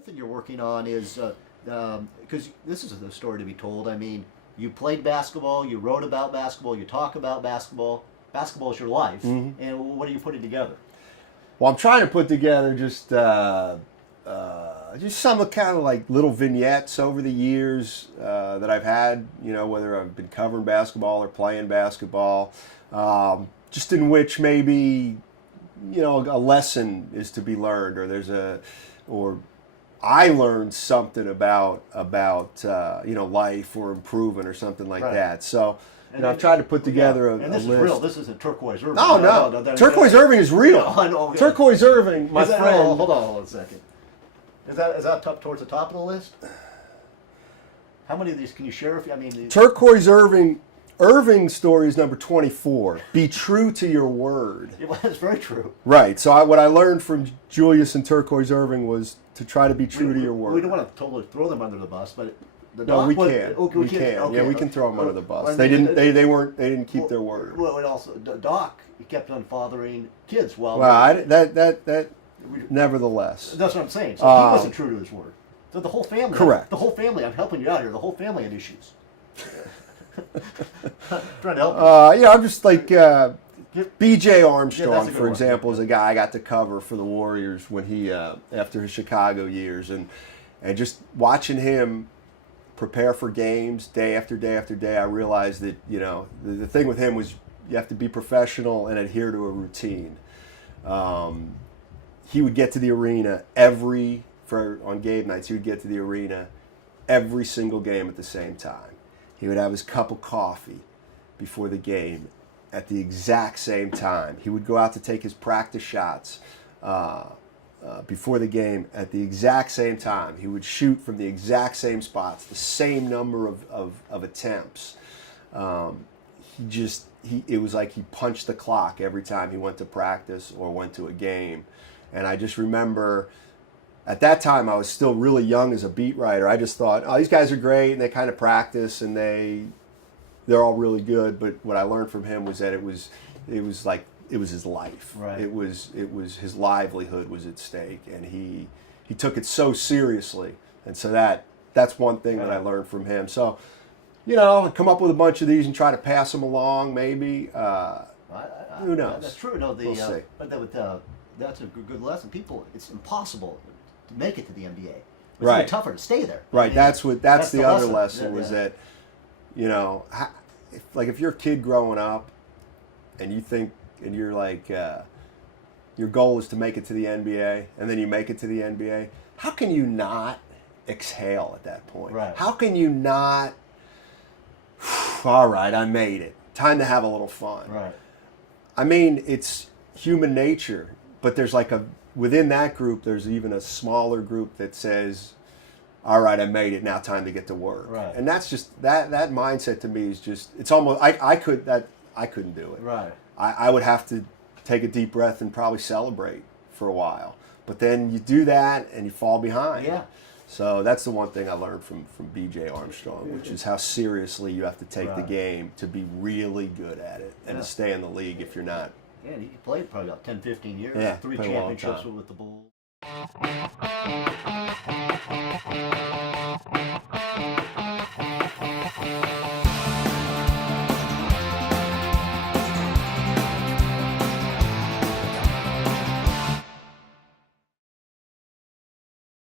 other thing you're working on is because this is a story to be told. I mean, you played basketball, you wrote about basketball, you talk about basketball. Basketball is your life, and what are you putting together? Well, I'm trying to put together just some kind of like little vignettes over the years that I've had. You know, whether I've been covering basketball or playing basketball, just in which maybe a lesson is to be learned, or I learned something about life or improving or something like that. So. And I've tried to put together a and this list. Is real. This isn't Turquoise Irving. No. Turquoise Irving is real. Okay. Turquoise Irving, my friend. Hold on a second. Is that up towards the top of the list? How many of these can you share? Turquoise Irving. Irving's story is number 24. Be true to your word. Well, that's very true. Right. So what I learned from Julius and Turquoise Irving was to try to be true to your word. We don't want to totally throw them under the bus, but. No, we can. We can. Okay. Yeah, we can throw them under the bus. They didn't. They didn't keep their word. Well, and also Doc, he kept on fathering kids while. Well, nevertheless. That's what I'm saying. So he wasn't true to his word. So the whole family. Correct. The whole family. I'm helping you out here. The whole family had issues. Trying to help. I'm just like B.J. Armstrong, for example, is a guy I got to cover for the Warriors when he after his Chicago years, and just watching him prepare for games day after day after day, I realized that the thing with him was you have to be professional and adhere to a routine. He would get to the arena on game nights. He would get to the arena every single game at the same time. He would have his cup of coffee before the game at the exact same time. He would go out to take his practice shots before the game at the exact same time. He would shoot from the exact same spots, the same number of attempts. It was like he punched the clock every time he went to practice or went to a game. And I just remember at that time I was still really young as a beat writer. I just thought, oh, these guys are great and they kind of practice and they're all really good. But what I learned from him was that it was his life. Right. It was his livelihood was at stake, and he took it so seriously. And so that's one thing that I learned from him. So, I'd come up with a bunch of these and try to pass them along, maybe. Who knows? That's true. No, we'll see. But that's a good lesson. It's impossible to make it to the NBA. It's right. Even tougher to stay there. Right. That's the other lesson was that, if you're a kid growing up, and you think. And you're like, your goal is to make it to the NBA, and then you make it to the NBA. How can you not exhale at that point? Right. How can you not, all right, I made it. Time to have a little fun. Right. I mean, it's human nature, but there's within that group, there's even a smaller group that says, all right, I made it, now time to get to work. Right. And that's just, that mindset to me is just, it's almost, I couldn't do it. Right. I would have to take a deep breath and probably celebrate for a while. But then you do that and you fall behind. Yeah. So that's the one thing I learned from B.J. Armstrong, which is how seriously you have to take the game to be really good at it and to stay in the league if you're not. Yeah, he played probably about 10, 15 years. Yeah, 3 played a long championships time. with the Bulls.